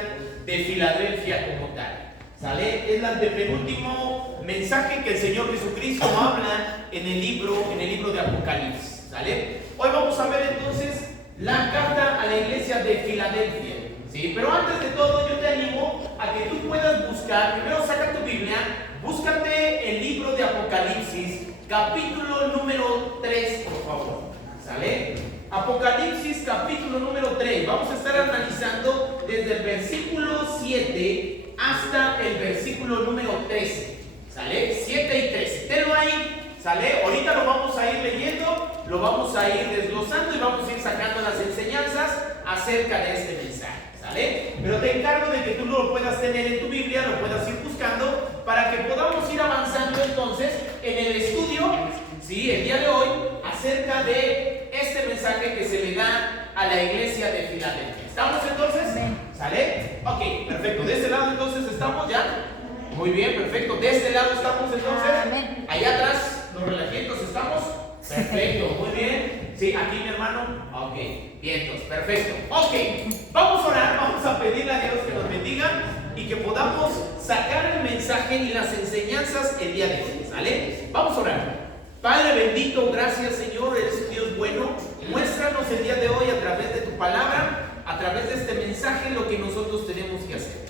iglesia de Filadelfia como tal. ¿Sale? Es el antepenúltimo mensaje que el Señor Jesucristo habla en el libro de Apocalipsis. ¿Sale? Hoy vamos a ver entonces la carta a la iglesia de Filadelfia. ¿Sí? Pero antes de todo, yo te animo a que tú puedas buscar, primero saca tu Biblia, búscate el libro de Apocalipsis, capítulo número 3, por favor. ¿Sale? Apocalipsis, capítulo número 3. Vamos a estar analizando desde el versículo 7 hasta el versículo número 13. ¿Sale? 7 y 13. Tenlo ahí. ¿Sale? Ahorita lo vamos a ir leyendo, lo vamos a ir desglosando y vamos a ir sacando las enseñanzas acerca de este mensaje. ¿Sale? Pero te encargo de que tú lo puedas tener en tu Biblia, lo puedas ir buscando para que podamos ir avanzando entonces en el estudio, ¿sí? El día de hoy, acerca de este mensaje que se le da a la iglesia de Filadelfia. ¿Estamos entonces? ¿Sale? Ok, perfecto. De este lado entonces estamos ya. Muy bien, perfecto. De este lado estamos entonces. Allá atrás, los relajientos estamos. Perfecto, muy bien. Sí, aquí mi hermano. Ok, vientos, perfecto. Ok, vamos a orar, vamos a pedirle a Dios que nos bendiga y que podamos sacar el mensaje y las enseñanzas el día de hoy. ¿Sale? Vamos a orar. Padre bendito, gracias Señor, eres Dios bueno. Muéstranos el día de hoy a través de tu palabra, a través de este mensaje, lo que nosotros tenemos que hacer.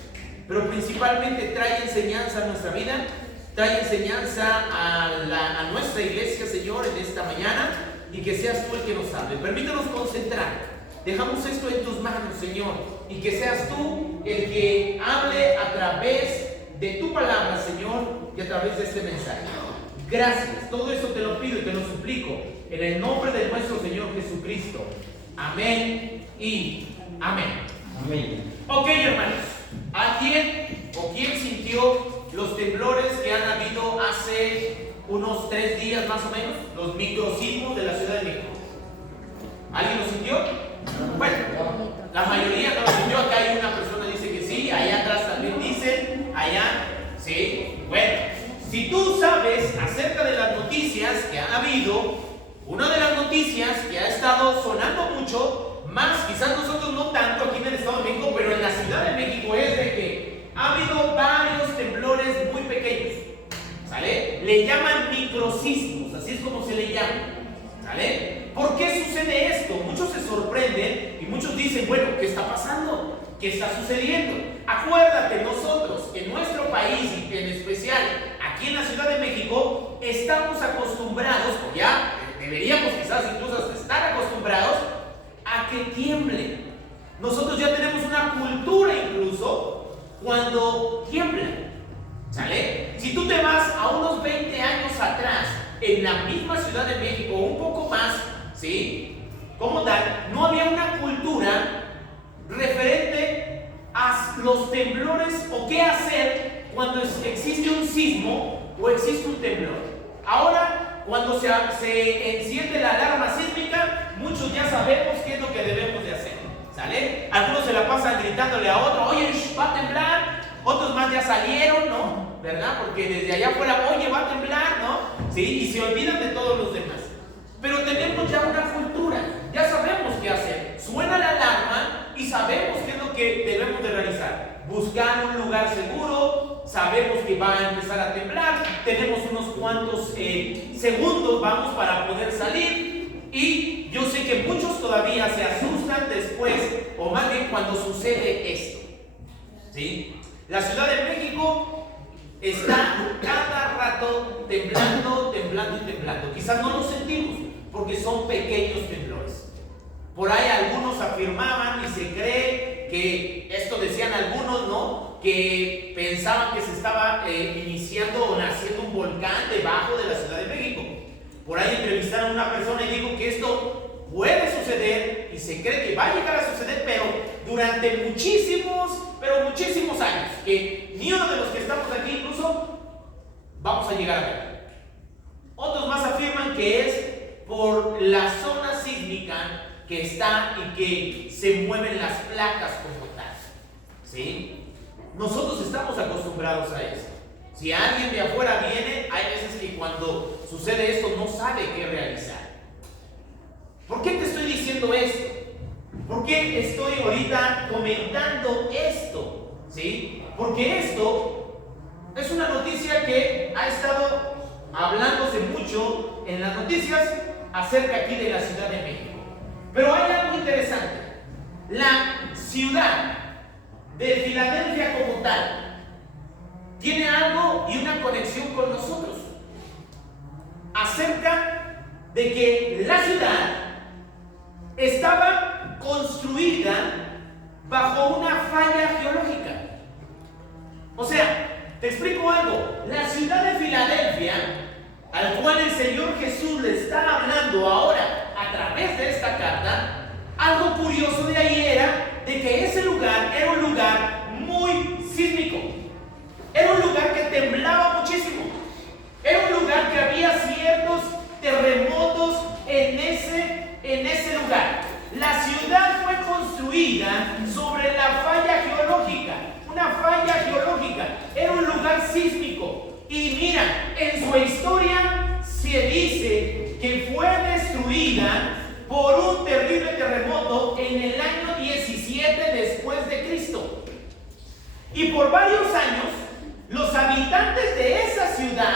Pero principalmente trae enseñanza a nuestra vida, trae enseñanza a nuestra iglesia, Señor, en esta mañana, y que seas tú el que nos hable. Permítanos concentrar. Dejamos esto en tus manos, Señor, y que seas tú el que hable a través de tu palabra, Señor, y a través de este mensaje. Gracias. Todo eso te lo pido y te lo suplico en el nombre de nuestro Señor Jesucristo. Amén y amén. Amén. Ok, hermanos. ¿A quién o quién sintió los temblores que han habido hace unos 3 días más o menos? Los microsismos de la Ciudad de México. ¿Alguien lo sintió? Bueno, la mayoría no lo sintió. Acá hay una persona que dice que sí, allá atrás también dicen, allá, sí. Bueno, si tú sabes acerca de las noticias que han habido, una de las noticias que ha estado sonando mucho, más quizás nosotros no tanto aquí en el Estado de México, pero en la Ciudad de México, es de que ha habido varios temblores muy pequeños. ¿Sale? Le llaman microsismos, así es como se le llama. ¿Sale? ¿Por qué sucede esto? Muchos se sorprenden y muchos dicen, bueno, ¿qué está pasando? ¿Qué está sucediendo? Acuérdate, nosotros en nuestro país y en especial aquí en la Ciudad de México estamos acostumbrados, o ya deberíamos quizás incluso estar acostumbrados a que tiemble. Nosotros ya tenemos una cultura incluso cuando tiembla. ¿Sale? Si tú te vas a unos 20 años atrás, en la misma Ciudad de México, un poco más, ¿sí? Como tal, no había una cultura referente a los temblores o qué hacer cuando existe un sismo o existe un temblor. Ahora, cuando se enciende la alarma sísmica, muchos ya sabemos qué es lo que debemos de hacer. ¿Sale? Algunos se la pasan gritándole a otro, oye, va a temblar. Otros más ya salieron, ¿no? ¿Verdad? Porque desde allá afuera, oye, va a temblar, ¿no? ¿Sí? Y se olvidan de todos los demás. Pero tenemos ya una cultura, ya sabemos qué hacer. Suena la alarma y sabemos qué es lo que debemos de realizar. Buscar un lugar seguro, sabemos que va a empezar a temblar, tenemos unos cuantos segundos, vamos, para poder salir. Y yo sé que muchos todavía se asustan después, o más bien cuando sucede esto. ¿Sí? La Ciudad de México está cada rato temblando, temblando y temblando. Quizás no lo sentimos porque son pequeños temblores. Por ahí algunos afirmaban y se cree que, esto decían algunos, ¿no? Que pensaban que se estaba iniciando o naciendo un volcán debajo de la Ciudad de México. Por ahí entrevistaron a una persona y dijo que esto puede suceder y se cree que va a llegar a suceder, pero durante muchísimos años, que ni uno de los que estamos aquí incluso vamos a llegar a ver. Otros más afirman que es por la zona sísmica que está y que se mueven las placas como tal. ¿Sí? Nosotros estamos acostumbrados a eso. Si alguien de afuera viene, hay veces que cuando sucede esto no sabe qué realizar. ¿Por qué te estoy diciendo esto? ¿Por qué estoy ahorita comentando esto? ¿sí? Porque esto es una noticia que ha estado hablándose mucho en las noticias acerca aquí de la Ciudad de México. Pero hay algo interesante. La ciudad de Filadelfia como tal tiene algo y una conexión con nosotros acerca de que la ciudad estaba construida bajo una falla geológica. O sea, te explico algo. La ciudad de Filadelfia, al cual el Señor Jesús le está hablando ahora a través de esta carta, algo curioso de ahí era de que ese lugar era un lugar muy sísmico. Era un lugar que temblaba muchísimo. Era un lugar que había ciertos terremotos en ese lugar. La ciudad fue construida sobre la falla geológica. Una falla geológica. Era un lugar sísmico. Y mira, en su historia se dice que fue destruida por un terrible terremoto en el año 17 después de Cristo. Y por varios años, los habitantes de esa ciudad,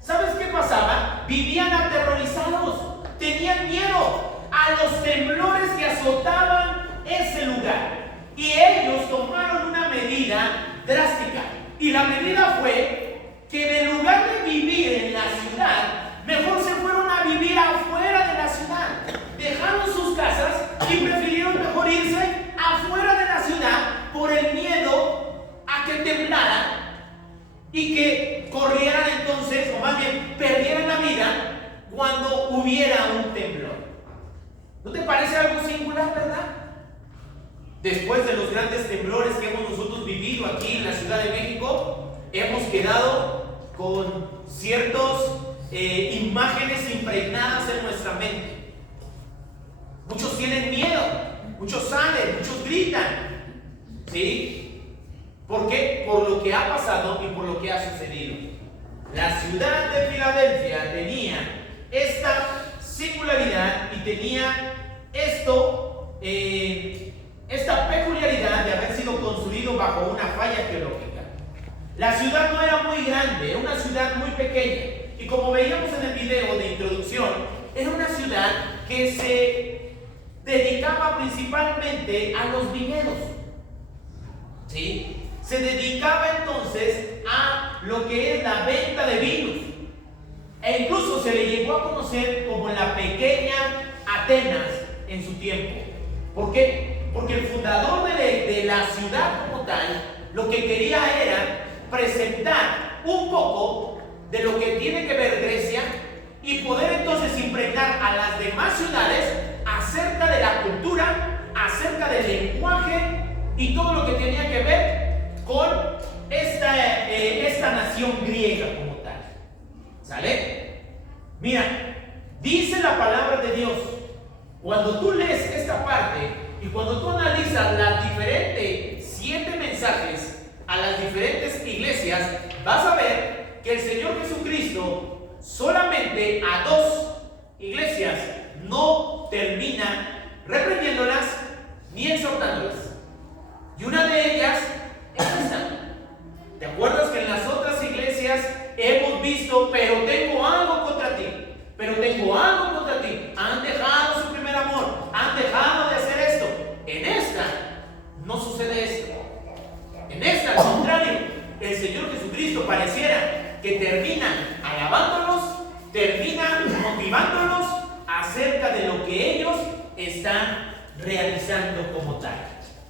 ¿sabes qué pasaba? Vivían aterrorizados, tenían miedo a los temblores que azotaban ese lugar. Y ellos tomaron una medida drástica. Y la medida fue que en lugar de vivir en la ciudad, mejor se fueron a vivir afuera de la ciudad. Dejaron sus casas y prefirieron mejor irse afuera de la ciudad por el miedo a que temblara y que corrieran entonces, o más bien perdieran la vida cuando hubiera un temblor. ¿No te parece algo singular, verdad? Después de los grandes temblores que hemos nosotros vivido aquí en la Ciudad de México, hemos quedado con ciertas imágenes impregnadas en nuestra mente. Muchos tienen miedo, muchos salen, muchos gritan, ¿sí? ¿Por qué? Por lo que ha pasado y por lo que ha sucedido. La ciudad de Filadelfia tenía esta singularidad y tenía esta peculiaridad de haber sido construido bajo una falla geológica. La ciudad no era muy grande, era una ciudad muy pequeña. Y como veíamos en el video de introducción, era una ciudad que se dedicaba principalmente a los viñedos, ¿sí? Se dedicaba entonces a lo que es la venta de vinos. E incluso se le llegó a conocer como la pequeña Atenas en su tiempo. ¿Por qué? Porque el fundador de la ciudad como tal, lo que quería era presentar un poco de lo que tiene que ver Grecia y poder entonces impregnar a las demás ciudades acerca de la cultura, acerca del lenguaje y todo lo que tenía que ver con esta nación griega como tal. ¿Sale? Mira, dice la palabra de Dios, cuando tú lees esta parte y cuando tú analizas las diferentes 7 mensajes a las diferentes iglesias, vas a ver que el Señor Jesucristo solamente a 2 iglesias no termina reprendiéndolas ni exhortándolas. Y una de ellas es esta. ¿Te acuerdas que en las otras iglesias hemos visto, pero tengo algo contra ti? Pero tengo algo contra ti. Han dejado su primer amor. Han dejado de hacer esto. En esta no sucede esto. En esta, al contrario, el Señor Jesucristo pareciera que termina alabándolos, termina motivándolos acerca de lo que ellos están realizando como tal.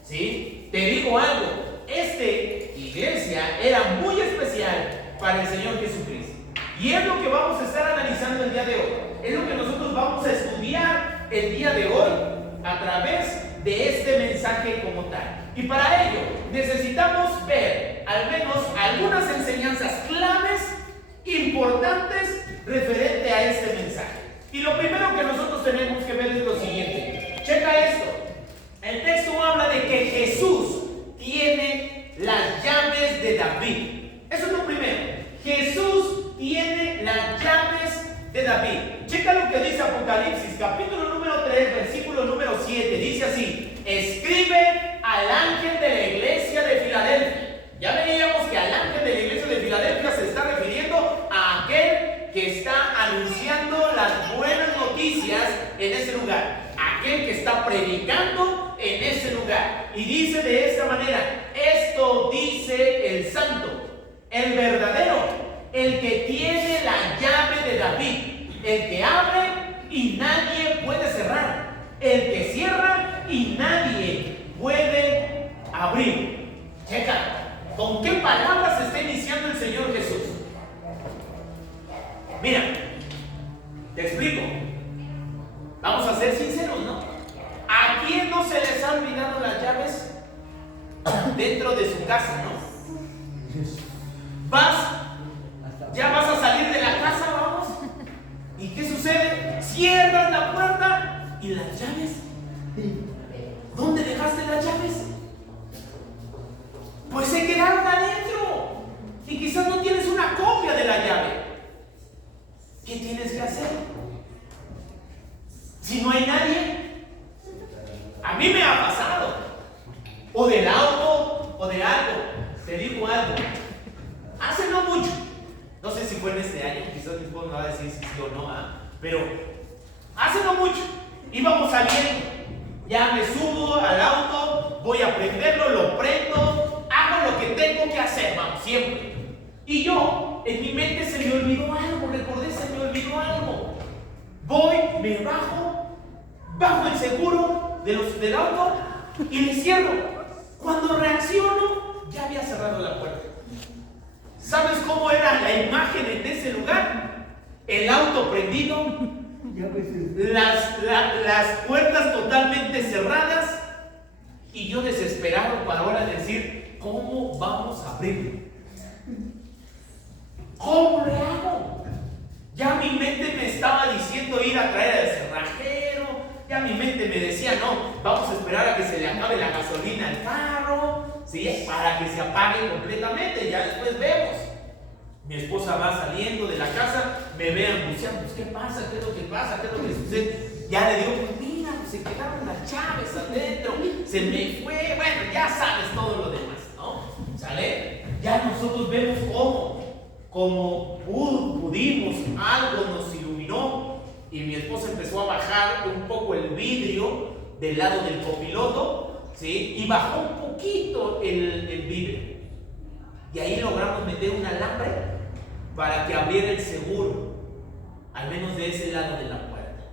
¿Sí? Te digo algo, esta iglesia era muy especial para el Señor Jesucristo. Y es lo que vamos a estar analizando el día de hoy. Es lo que nosotros vamos a estudiar el día de hoy a través de este mensaje como tal. Y para ello necesitamos ver al menos algunas enseñanzas claves importantes referente a este mensaje. Y lo primero que nosotros tenemos que ver es lo siguiente. Checa esto. El texto habla de que Jesús tiene las llaves de David. Eso es lo primero. Jesús tiene las llaves de David. Checa lo que dice Apocalipsis, capítulo número 3, versículo número 7. Dice así: escribe al ángel de la iglesia de Filadelfia. está predicando en ese lugar. Y dice de esta manera: esto dice el santo, el verdadero, el que tiene la llave de David, el que abre y nadie puede cerrar, el que cierra y nadie puede abrir. Checa, ¿con qué palabras está iniciando el Señor Jesús? Mira, te explico. Vamos a ser sinceros, ¿no? ¿A quién no se les han olvidado las llaves dentro de su casa, no? Ya vas a salir de la casa, vamos. ¿Y qué sucede? Cierras la puerta y las llaves. ¿Dónde dejaste las llaves? Pues se quedaron adentro. Y quizás no tienes una copia de la llave. ¿Qué tienes que hacer? Si no hay nadie. A mí me ha pasado. O del auto o de algo. Te digo algo. Hace no mucho. No sé si fue en este año. Quizás mi esposo me va a decir si sí o no. Pero hace no mucho. Íbamos saliendo. Ya me subo al auto. Voy a prenderlo. Lo prendo. Hago lo que tengo que hacer. Vamos, siempre. Y yo, en mi mente se me olvidó algo. Recordé, se me olvidó algo. Voy, me bajo el seguro del auto y le cierro. Cuando reacciono, ya había cerrado la puerta. ¿Sabes cómo era la imagen en ese lugar? El auto prendido, las puertas totalmente cerradas y yo desesperado para ahora decir: ¿cómo vamos a abrirlo? ¿Cómo le hago? Ya mi mente me estaba diciendo ir a traer al cerrajero. Ya mi mente me decía: no, vamos a esperar a que se le acabe la gasolina al carro, ¿sí? Para que se apague completamente, ya después vemos. Mi esposa va saliendo de la casa, me ve angustiando: pues, ¿qué pasa? ¿Qué es lo que pasa? ¿Qué es lo que sucede? Ya le digo: pues mira, pues se quedaron las llaves adentro, se me fue. Bueno, ya sabes todo lo demás, ¿no? ¿Sale? Ya nosotros vemos como pudimos, algo nos iluminó. Y mi esposa empezó a bajar un poco el vidrio del lado del copiloto, ¿sí? Y bajó un poquito el vidrio. Y ahí logramos meter un alambre para que abriera el seguro, al menos de ese lado de la puerta,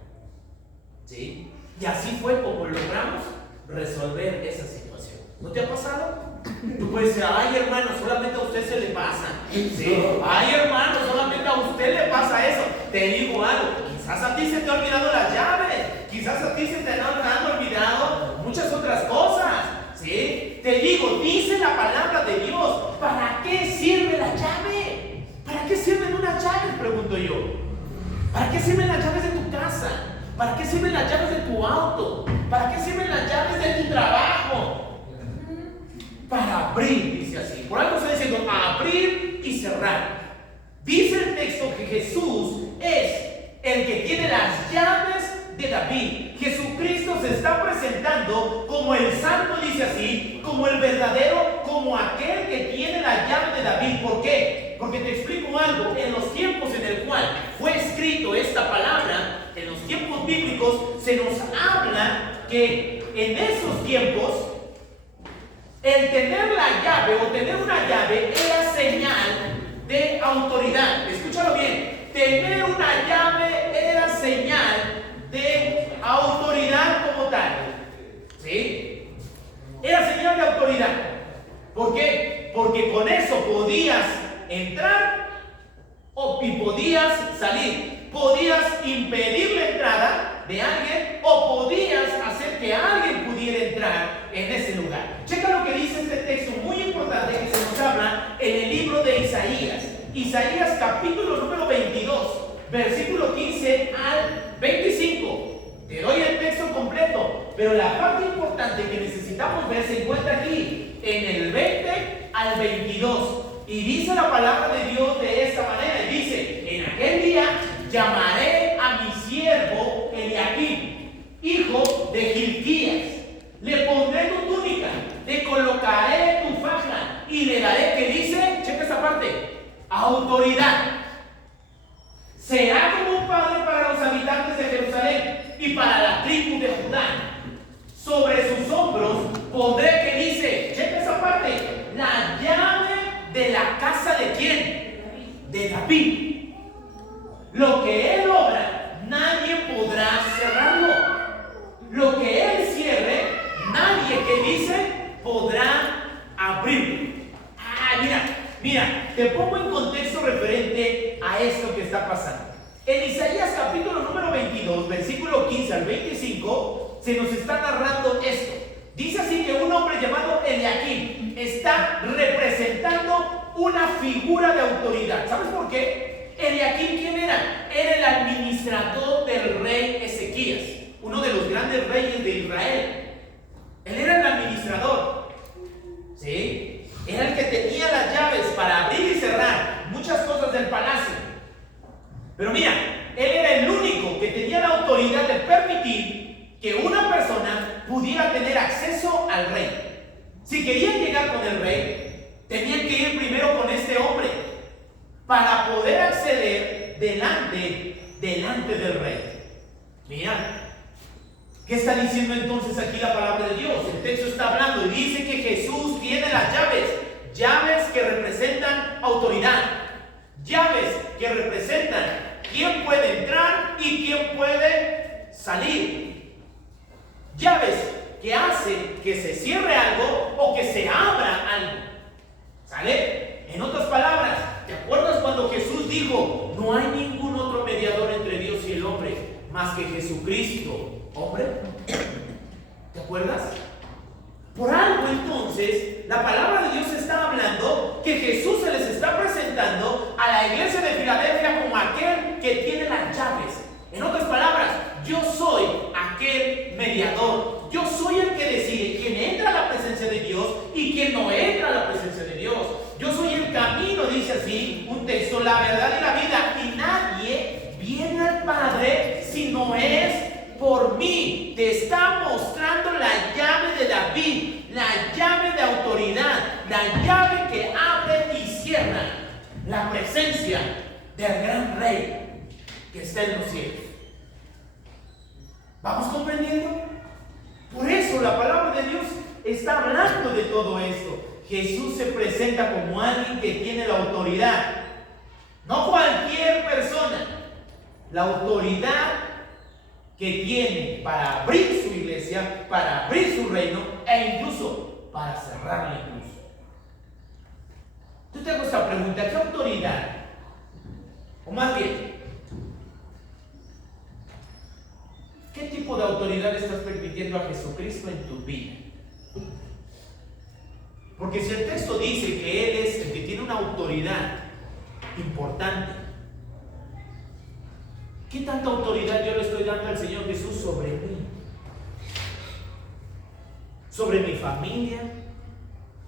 ¿sí? Y así fue como logramos resolver esa situación. ¿No te ha pasado? Tú puedes decir: ay, hermano, solamente a usted se le pasa. ¿Sí? Ay, hermano, solamente a usted le pasa eso. Te digo algo: quizás a ti se te han olvidado las llaves, quizás a ti se te han olvidado muchas otras cosas, ¿sí? Te digo, dice la palabra de Dios: ¿para qué sirve la llave? ¿Para qué sirven unas llaves? Pregunto yo. ¿Para qué sirven las llaves de tu casa? ¿Para qué sirven las llaves de tu auto? ¿Para qué sirven las llaves de tu trabajo? Para abrir, dice así. Por algo está diciendo abrir y cerrar. Dice el texto que Jesús es el que tiene las llaves de David. Jesucristo se está presentando como el santo, dice así, como el verdadero, como aquel que tiene la llave de David. ¿Por qué? Porque te explico algo. En los tiempos en el cual fue escrito esta palabra, en los tiempos bíblicos, se nos habla que en esos tiempos el tener la llave o tener una llave era señal de autoridad. Escúchalo bien. Tener una llave era señal de autoridad como tal. ¿Sí? Era señal de autoridad. ¿Por qué? Porque con eso podías entrar y podías salir. Podías impedir la entrada de alguien o podías hacer que alguien pudiera entrar en ese lugar. Checa lo que dice este texto muy importante que se nos habla en el libro de Isaías. Isaías capítulo número 22, versículo 15 al 25. Te doy el texto completo, pero la parte importante que necesitamos ver se encuentra aquí, en el 20 al 22. Y dice la palabra de Dios de esta manera, y dice: en aquel día llamaré a mi siervo Eliaquim, hijo de Hilquías. Le pondré tu túnica, le colocaré tu faja y le daré, ¿qué dice? Checa esta parte: autoridad. Será como un padre para los habitantes de Jerusalén y para la tribu de Judá. la casa de ¿quién? De David. Lo que Él obra, nadie podrá cerrarlo. Lo que Él cierre, nadie, que dice, podrá abrirlo. Mira, te pongo en contexto referente a esto que está pasando. En Isaías capítulo número 22, versículo 15 al 25, se nos está narrando esto. Dice así que un hombre llamado Eliaquim está representando una figura de autoridad. ¿Sabes por qué? Eliaquim, ¿quién era? Era el administrador del rey Ezequías, uno de los grandes reyes de Israel. Él era el administrador, ¿sí? Era el que tenía las llaves para abrir y cerrar muchas cosas del palacio. Pero mira, él era el único que tenía la autoridad de permitir que una persona pudiera tener acceso al rey. Si querían llegar con el rey, tenían que ir primero con este hombre para poder acceder delante del rey. Mira, ¿qué está diciendo entonces aquí la palabra de Dios? El texto está hablando y dice que Jesús tiene las llaves que representan autoridad, llaves que representan quién puede entrar y quién puede salir, llaves que hacen que se cierre algo o que se abra algo. ¿Sale? En otras palabras, ¿te acuerdas cuando Jesús dijo: no hay ningún otro mediador entre Dios y el hombre más que Jesucristo, hombre? ¿Te acuerdas? Por algo entonces, la palabra de Dios está hablando que Jesús se les está presentando a la iglesia de Filadelfia como aquel que tiene las llaves. En otras palabras, yo soy aquel mediador. Yo soy el que decide quién entra a la presencia de Dios y quién no entra a la presencia de Dios. Yo soy el camino, dice así un texto, la verdad y la vida. Y nadie viene al Padre si no es por mí. Te está mostrando la llave de David, la llave de autoridad, la llave que abre y cierra la presencia del gran rey que está en los cielos. ¿Vamos comprendiendo? Por eso la palabra de Dios está hablando de todo esto. Jesús se presenta como alguien que tiene la autoridad, no cualquier persona, la autoridad que tiene para abrir su iglesia, para abrir su reino e incluso para cerrarlo incluso. Yo te hago esta pregunta: ¿qué autoridad? O más bien, ¿qué tipo de autoridad estás permitiendo a Jesucristo en tu vida? Porque si el texto dice que Él es el que tiene una autoridad importante, ¿qué tanta autoridad yo le estoy dando al Señor Jesús sobre mí? Sobre mi familia,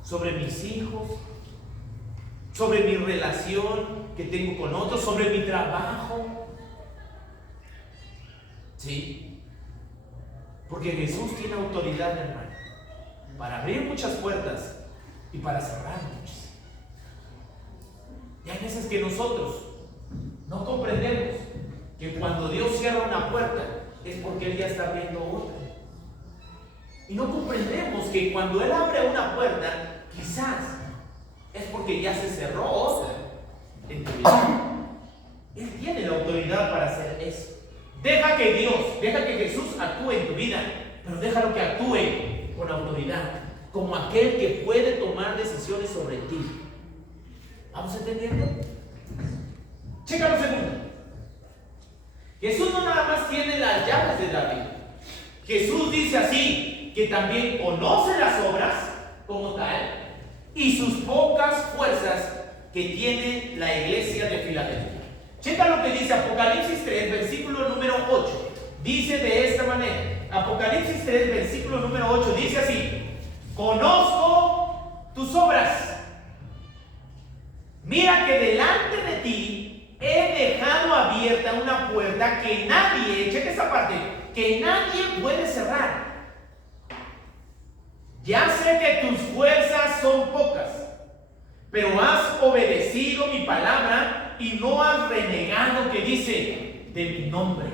sobre mis hijos, sobre mi relación que tengo con otros, sobre mi trabajo. Sí, porque Jesús tiene autoridad, hermano, para abrir muchas puertas y para cerrar muchas. Y hay veces que nosotros no comprendemos que cuando Dios cierra una puerta es porque Él ya está abriendo otra. Y no comprendemos que cuando Él abre una puerta, quizás es porque ya se cerró otra en tu vida. Él tiene la autoridad para hacer eso. Deja que Jesús actúe en tu vida, pero déjalo que actúe con autoridad, como aquel que puede tomar decisiones sobre ti. ¿Vamos entendiendo? Chécalo segundo. Jesús no nada más tiene las llaves de David. Jesús dice así, que también conoce las obras como tal y sus pocas fuerzas que tiene la iglesia de Filadelfia. Checa lo que dice Apocalipsis 3, versículo número 8. Dice de esta manera, Apocalipsis 3, versículo número 8, dice así: conozco tus obras. Mira que delante de ti he dejado abierta una puerta que nadie, checa esa parte, que nadie puede cerrar. Ya sé que tus fuerzas son pocas, pero has obedecido mi palabra y no has renegado, que dice, de mi nombre.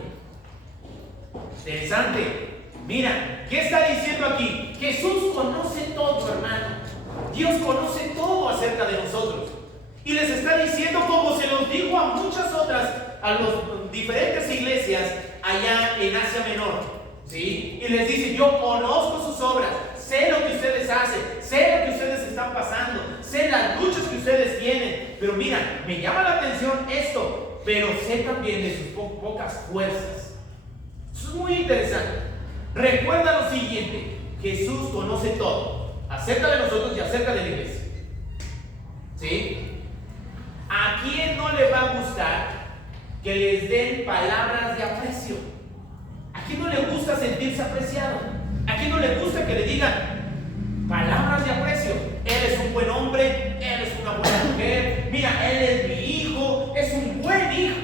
Interesante. Mira, ¿qué está diciendo aquí? Jesús conoce todo, hermano. Dios conoce todo acerca de nosotros. Y les está diciendo, como se los dijo a muchas otras, a las diferentes iglesias allá en Asia Menor, ¿sí? Y les dice, yo conozco sus obras, sé lo que ustedes hacen, sé lo que ustedes están pasando, sé las luchas que ustedes tienen, pero mira, me llama la atención esto, pero sé también de sus pocas fuerzas. Eso es muy interesante. Recuerda lo siguiente: Jesús conoce todo acerca de nosotros y acerca de la iglesia, ¿sí? ¿A quién no le va a gustar que les den palabras de aprecio? ¿A quién no le gusta sentirse apreciado? ¿A quién no le gusta que le digan palabras de aprecio? Él es un buen hombre, él es una buena mujer, mira, él es mi hijo, es un buen hijo,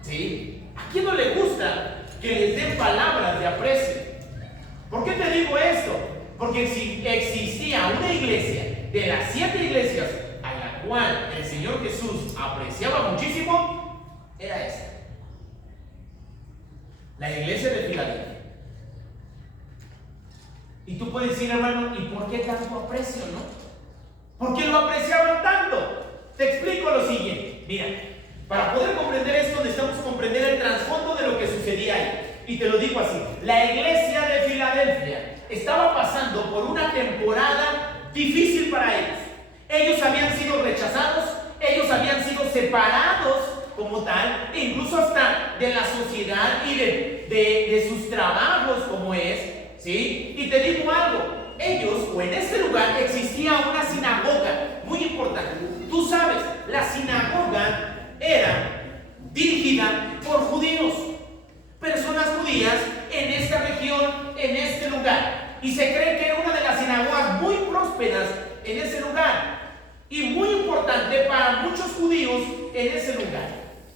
¿sí? ¿A quién no le gusta que les den palabras de aprecio? ¿Por qué te digo esto? Porque si existía una iglesia de las 7 iglesias a la cual el Señor Jesús apreciaba muchísimo, era esta: la iglesia de Filadelfia. Y tú puedes decir, hermano, ¿y por qué tanto aprecio, no? ¿Por qué lo apreciaban tanto? Te explico lo siguiente. Mira, para poder comprender esto necesitamos comprender el trasfondo de lo que sucedía ahí. Y te lo digo así: la iglesia de Filadelfia estaba pasando por una temporada difícil para ellos. Ellos habían sido rechazados, ellos habían sido separados como tal, e incluso hasta de la sociedad y de sus trabajos como es, ¿sí? Y te digo algo: ellos, o en este lugar, existía una sinagoga muy importante. Tú sabes, la sinagoga era dirigida por judíos, personas judías en esta región, en este lugar. Y se cree que era una de las sinagogas muy prósperas en ese lugar y muy importante para muchos judíos en ese lugar.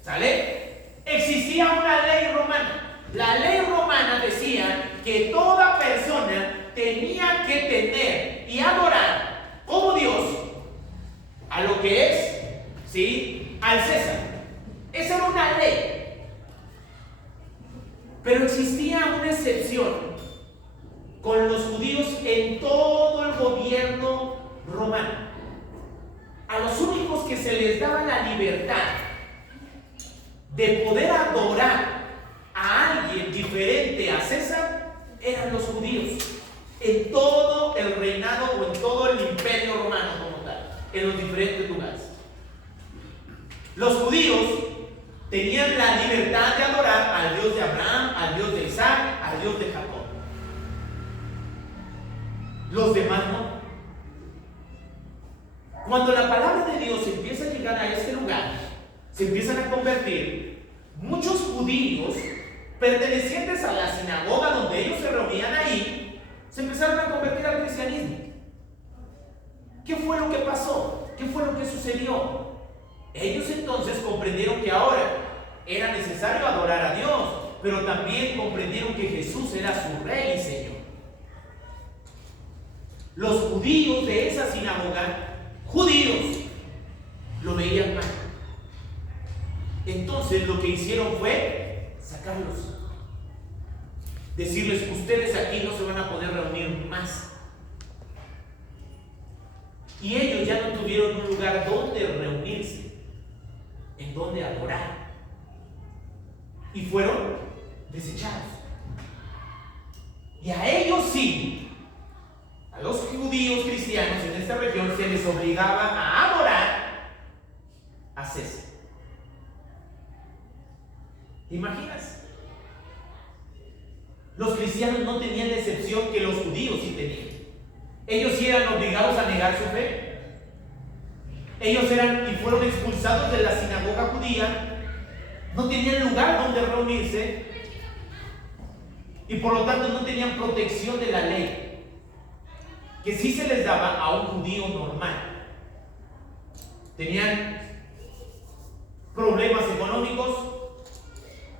¿Sale? Existía una ley romana. La ley romana decía que toda persona tenía que tener y adorar como Dios a lo que es, ¿sí?, al César. Esa era una ley. Pero existía una excepción con los judíos en todo el gobierno romano. A los únicos que se les daba la libertad de poder adorar a alguien diferente a César eran los judíos, en todo el reinado o en todo el imperio romano como tal, en los diferentes lugares. Los judíos tenían la libertad de adorar al Dios de Abraham, al Dios de Isaac, al Dios de Jacob. Los demás no. Cuando la palabra de Dios empieza a llegar a este lugar, se empiezan a convertir muchos judíos pertenecientes a la sinagoga donde ellos se reunían ahí, se empezaron a convertir al cristianismo. ¿Qué fue lo que pasó? ¿Qué fue lo que sucedió? Ellos entonces comprendieron que ahora era necesario adorar a Dios, pero también comprendieron que Jesús era su Rey y Señor. Los judíos de esa sinagoga, judíos, lo veían mal. Entonces lo que hicieron fue sacarlos, decirles: ustedes aquí no se van a poder reunir más. Y ellos ya no tuvieron un lugar donde reunirse, en donde adorar, y fueron desechados. Y a ellos sí, a los judíos cristianos en esta región, se les obligaba a adorar a César. ¿Te imaginas? Los cristianos no tenían la excepción que los judíos sí tenían. Ellos sí eran obligados a negar su fe. Ellos eran y fueron expulsados de la sinagoga judía. No tenían lugar donde reunirse y por lo tanto no tenían protección de la ley que sí se les daba a un judío normal. Tenían problemas económicos,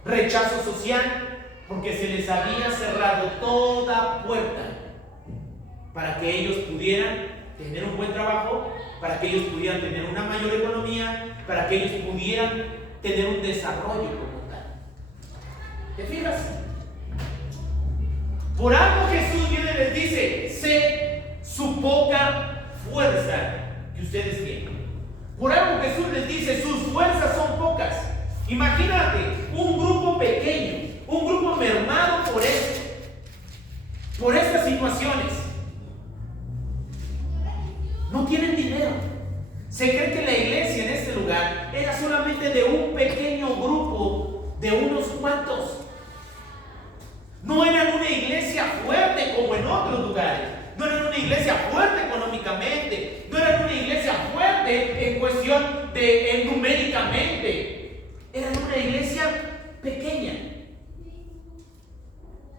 rechazo social, porque se les había cerrado toda puerta para que ellos pudieran tener un buen trabajo, para que ellos pudieran tener una mayor economía, para que ellos pudieran tener un desarrollo como tal. ¿Te fijas? Por algo Jesús viene y les dice: sé su poca fuerza que ustedes tienen. Por algo Jesús les dice, sus fuerzas son pocas. Imagínate, un grupo pequeño, un grupo mermado por esto, por estas situaciones. No tienen dinero. Se cree que la iglesia en este lugar era solamente de un pequeño grupo, de unos cuantos. No eran una iglesia fuerte como en otros lugares. No eran una iglesia fuerte económicamente. No eran una iglesia fuerte en cuestión de numéricamente. Eran una iglesia pequeña.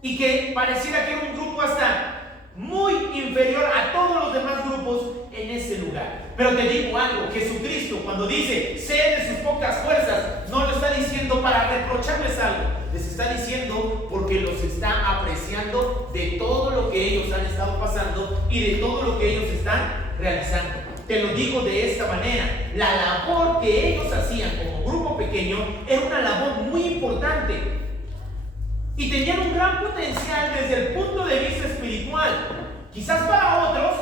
Y que pareciera que era un grupo hasta muy inferior a todos los demás grupos en ese lugar. Pero te digo algo, Jesucristo cuando dice, sé de sus pocas fuerzas, no lo está diciendo para reprocharles algo. Les está diciendo porque los está apreciando de todo lo que ellos han estado pasando y de todo lo que ellos están realizando. Te lo digo de esta manera, la labor que ellos hacían como grupo pequeño era una labor muy importante y tenían un gran potencial desde el punto de vista espiritual. Quizás para otros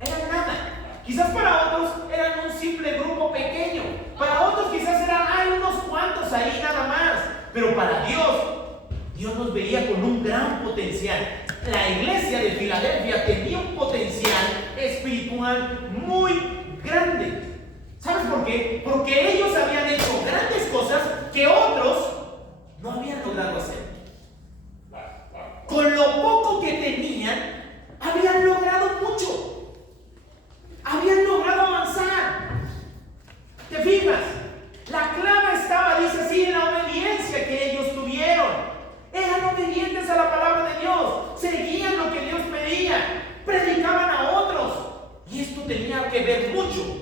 eran nada, quizás para otros eran un simple grupo pequeño, para otros quizás eran unos cuantos ahí nada más, pero para Dios nos veía con un gran potencial. La iglesia de Filadelfia tenía un potencial espiritual muy grande. ¿Sabes por qué? Porque ellos habían hecho grandes cosas que otros no habían logrado hacer. Con lo poco que tenían, habían logrado mucho. Habían logrado avanzar. ¿Te fijas? La clave estaba, dice así, en la obediencia que ellos tuvieron. Eran obedientes a la palabra de Dios. Seguían lo que Dios pedía. Predicaban a otros. Y esto tenía que ver mucho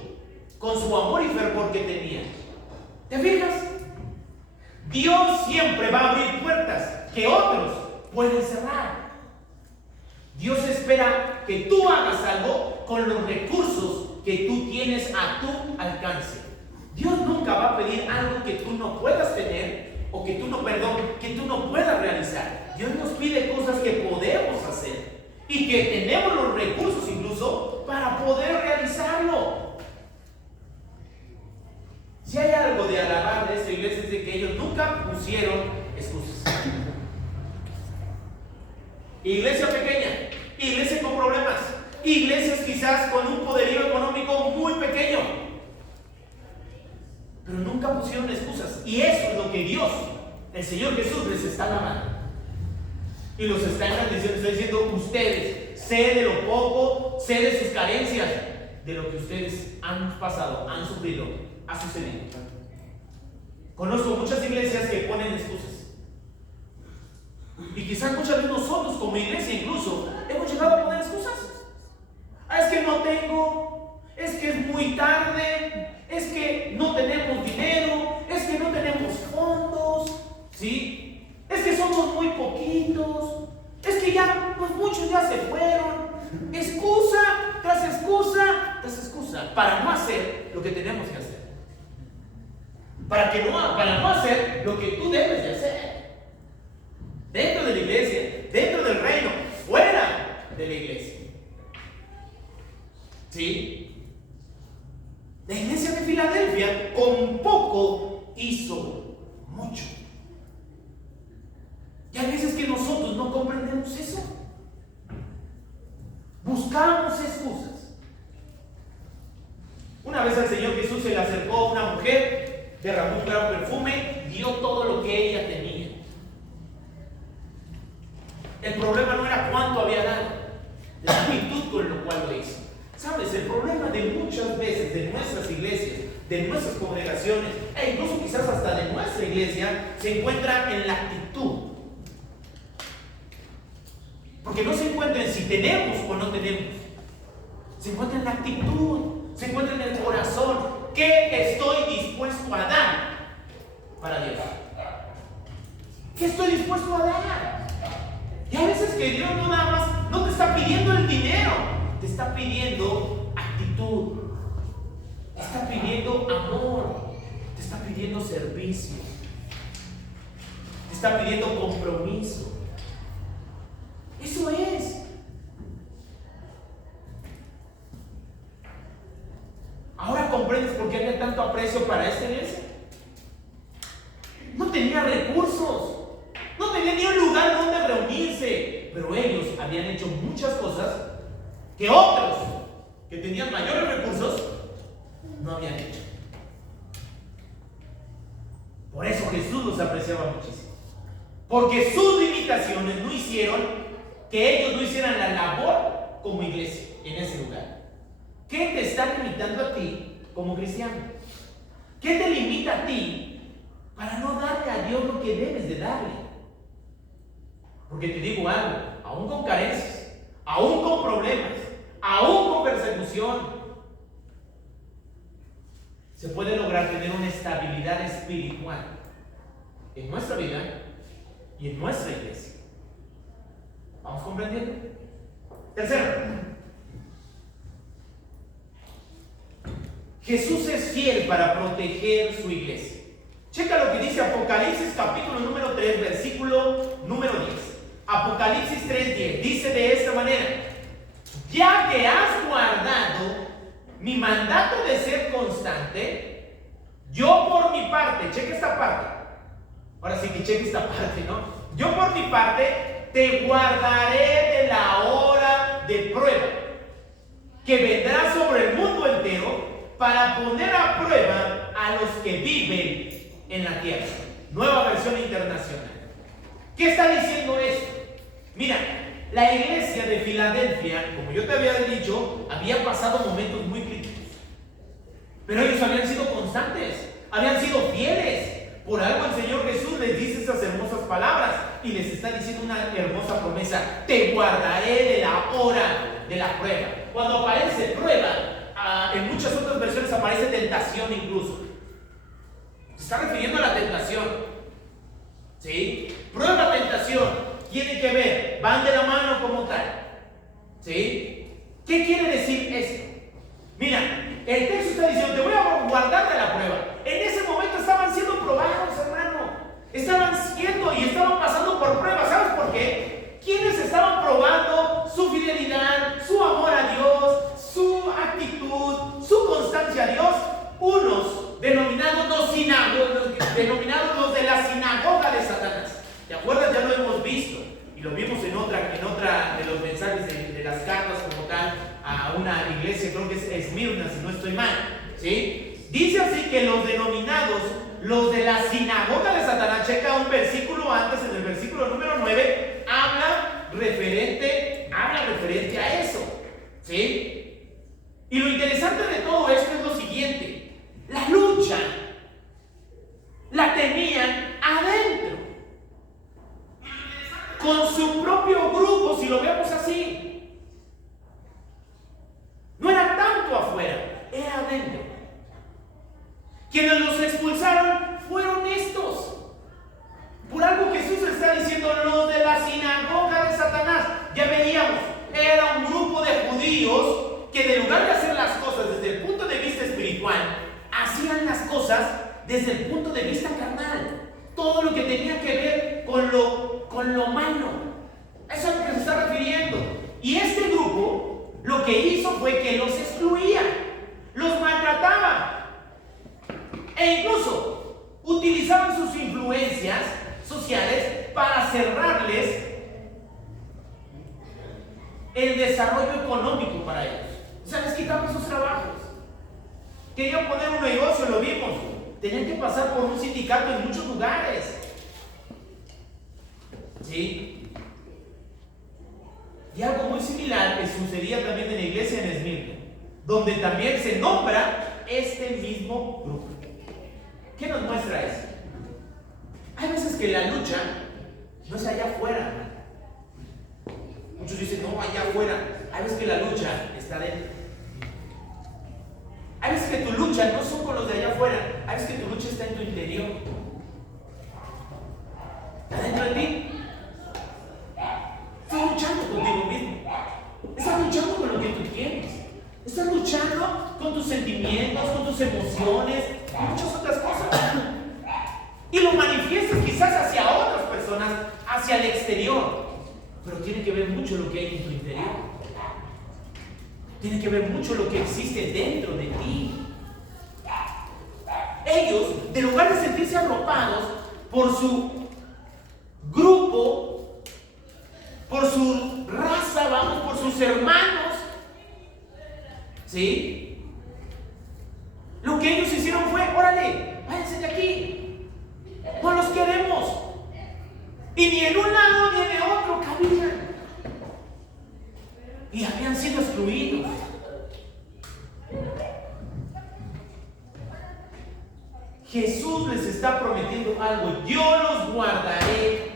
con su amor y fervor que tenían. ¿Te fijas? Dios siempre va a abrir puertas que otros pueden cerrar. Dios espera que tú hagas algo con los recursos que tú tienes a tu alcance. Dios nunca va a pedir algo que tú no puedas tener o que tú no puedas realizar. Dios nos pide cosas que podemos hacer y que tenemos los recursos incluso para poder realizarlo. Si hay algo de alabar de esta iglesia es de que ellos nunca pusieron excusas. Iglesia pequeña, iglesia con problemas, iglesias quizás con un poderío económico muy pequeño, pero nunca pusieron excusas. Y eso es lo que Dios, el Señor Jesús, les está alabando y los está engrandeciendo. Está diciendo, ustedes, sé de lo poco, sé de sus carencias, de lo que ustedes han pasado, han sufrido, ha sucedido. Conozco muchas iglesias que ponen excusas. Y quizás muchas veces nosotros como iglesia incluso hemos llegado a poner excusas. Es que no tengo, es que es muy tarde, es que no tenemos dinero, es que no tenemos fondos, ¿sí? Es que somos muy poquitos, es que ya, pues muchos ya se fueron. Excusa tras excusa tras excusa para no hacer lo que tenemos que hacer. Para no hacer lo que tú debes de hacer. Dentro de la iglesia, dentro del reino, fuera de la iglesia. ¿Sí? La iglesia de Filadelfia con poco hizo mucho. Y hay veces que nosotros no comprendemos eso. Buscamos excusas. Una vez al Señor Jesús se le acercó una mujer, derramó un gran perfume, dio todo lo que ella tenía. El problema no era cuánto había dado, la actitud con lo cual lo hizo. ¿Sabes? El problema de muchas veces de nuestras iglesias, de nuestras congregaciones, e incluso quizás hasta de nuestra iglesia, se encuentra en la actitud. Porque no se encuentra en si tenemos o no tenemos. Se encuentra en la actitud, se encuentra en el corazón. ¿Qué estoy dispuesto a dar para Dios? ¿Qué estoy dispuesto a dar? Y a veces que Dios no nada más, no te está pidiendo el dinero, te está pidiendo actitud, te está pidiendo amor, te está pidiendo servicio, te está pidiendo compromiso. Eso es. Ahora comprendes por qué había tanto aprecio para esta iglesia. No tenía recursos, no tenía ni un lugar donde reunirse, pero ellos habían hecho muchas cosas que otros que tenían mayores recursos no habían hecho. Por eso Jesús los apreciaba muchísimo, porque sus limitaciones no hicieron que ellos no hicieran la labor como iglesia en ese lugar. ¿Qué te está limitando a ti como cristiano? ¿Qué te limita a ti para no darle a Dios lo que debes de darle? Porque te digo algo, aún con carencias, aún con problemas, aún con persecución, se puede lograr tener una estabilidad espiritual en nuestra vida y en nuestra iglesia. ¿Vamos comprendiendo? Tercero, Jesús es fiel para proteger su iglesia. Checa lo que dice Apocalipsis capítulo número 3, versículo número 10. Apocalipsis 3:10 dice de esta manera: ya que has guardado mi mandato de ser constante, yo por mi parte, checa esta parte, ahora sí que cheque esta parte, ¿no? Yo por mi parte te guardaré de la hora de prueba que vendrá sobre el mundo entero para poner a prueba a los que viven en la tierra. Nueva versión internacional. ¿Qué está diciendo esto? Mira, la iglesia de Filadelfia, como yo te había dicho, había pasado momentos muy críticos, pero ellos habían sido constantes, habían sido fieles. Por algo el Señor Jesús les dice esas hermosas palabras y les está diciendo una hermosa promesa: te guardaré de la hora de la prueba. Cuando aparece prueba, en muchas otras versiones aparece tentación incluso. Se está refiriendo a la tentación, ¿sí? Prueba, tentación, tiene que ver, van de la mano como tal, ¿sí? ¿Qué quiere decir esto? Mira, el texto está diciendo: te voy a guardar de la prueba. En ese momento estaban siendo probados, hermano. Estaban siendo y estaban pasando por pruebas. ¿Sabes por qué? ¿Quiénes estaban probando su fidelidad, su amor a Dios, su actitud, su constancia a Dios? Unos denominados los de la sinagoga de Satanás. ¿Te acuerdas? Ya lo hemos visto y lo vimos en otra de los mensajes de las cartas como tal a una iglesia, creo que es Esmirna, si no estoy mal, ¿sí? Dice así que los denominados, los de la sinagoga de Satanás, checa un versículo antes, en el versículo número 9, habla referente a eso, ¿sí? Y lo interesante de todo esto es lo siguiente: la lucha la tenían adentro, con su propio grupo, si lo vemos así. No era tanto afuera, era adentro. Quienes los expulsaron fueron estos. Por algo Jesús está diciendo: los de la sinagoga de Satanás. Ya veíamos, era un grupo de judíos que, de lugar de hacer las cosas desde el punto de vista espiritual, hacían las cosas desde el punto de vista carnal. Todo lo que tenía que ver con lo malo. Eso es a lo que se está refiriendo. Y este grupo lo que hizo fue que los excluía, los maltrataba, e incluso utilizaban sus influencias sociales para cerrarles el desarrollo económico para ellos. O sea, les quitaban sus trabajos. Querían poner un negocio, lo vimos. Tenían que pasar por un sindicato en muchos lugares, ¿sí? Y algo muy similar que sucedía también en la iglesia en Esmirna, donde también se nombra este mismo grupo. ¿Qué nos muestra eso? Hay veces que la lucha no es allá afuera. Muchos dicen: no, allá afuera. Hay veces que la lucha está dentro. Hay veces que tu lucha no son con los de allá afuera. Hay veces que tu lucha está en tu interior. Está dentro de ti. Estás luchando contigo mismo. Estás luchando con lo que tú quieres. Estás luchando con tus sentimientos, con tus emociones, con muchas otras cosas. Y lo manifiestas quizás hacia otras personas, hacia el exterior. Pero tiene que ver mucho lo que hay en tu interior. Tiene que ver mucho lo que existe dentro de ti. ellos, de lugar de sentirse arropados por su grupo, por su raza, vamos, por sus hermanos, ¿sí? Lo que ellos hicieron fue, órale, váyanse de aquí, no los queremos. Y ni en un lado ni en el otro cabían. Y habían sido excluidos. Jesús les está prometiendo algo. Yo los guardaré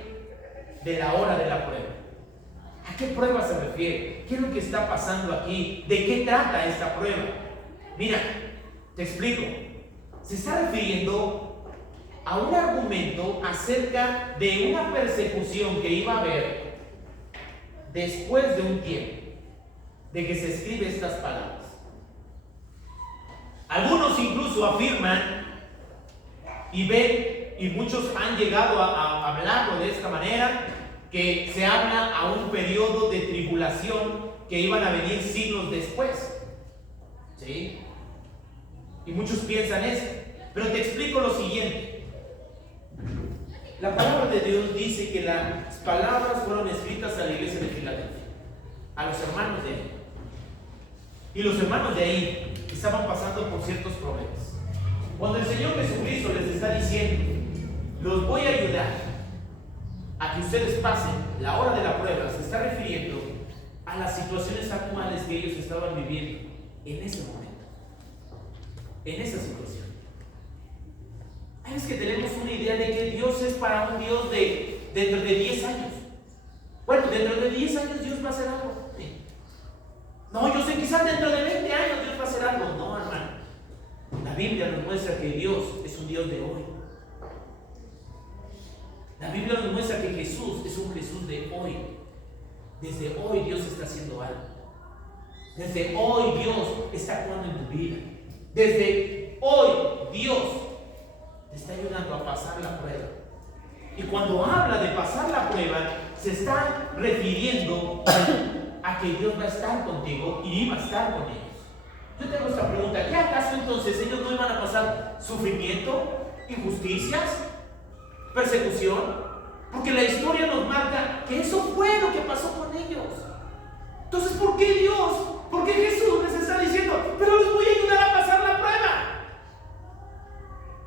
de la hora de la prueba. ¿A qué prueba se refiere? ¿Qué es lo que está pasando aquí? ¿De qué trata esta prueba? Mira, te explico. Se está refiriendo a un argumento acerca de una persecución que iba a haber después de un tiempo de que se escribe estas palabras. Algunos incluso afirman y ven, y muchos han llegado a hablarlo de esta manera, que se habla a un periodo de tribulación que iban a venir siglos después. ¿Sí? Y muchos piensan eso. Pero te explico lo siguiente. La palabra de Dios dice que las palabras fueron escritas a la iglesia de Filadelfia, a los hermanos de él. Y los hermanos de ahí estaban pasando por ciertos problemas. Cuando el Señor Jesucristo les está diciendo, los voy a ayudar a que ustedes pasen la hora de la prueba, se está refiriendo a las situaciones actuales que ellos estaban viviendo en ese momento, en esa situación. Es que tenemos una idea de que Dios es para un Dios de dentro de 10 años. Bueno, dentro de 10 años Dios va a hacer algo. Sí. No, yo sé, quizás dentro de 20 años Dios va a hacer algo. No, hermano. La Biblia nos muestra que Dios es un Dios de hoy. La Biblia nos muestra que Jesús es un Jesús de hoy. Desde hoy Dios está haciendo algo. Desde hoy Dios está actuando en tu vida. Desde hoy Dios te está ayudando a pasar la prueba. Y cuando habla de pasar la prueba, se está refiriendo a que Dios va a estar contigo y va a estar con ellos. Yo tengo esta pregunta: ¿qué acaso entonces ellos no iban a pasar sufrimiento, injusticias, persecución? Porque la historia nos marca que eso fue lo que pasó con ellos. Entonces, ¿por qué Dios, por qué Jesús les está diciendo, pero les voy a ayudar a pasar la prueba?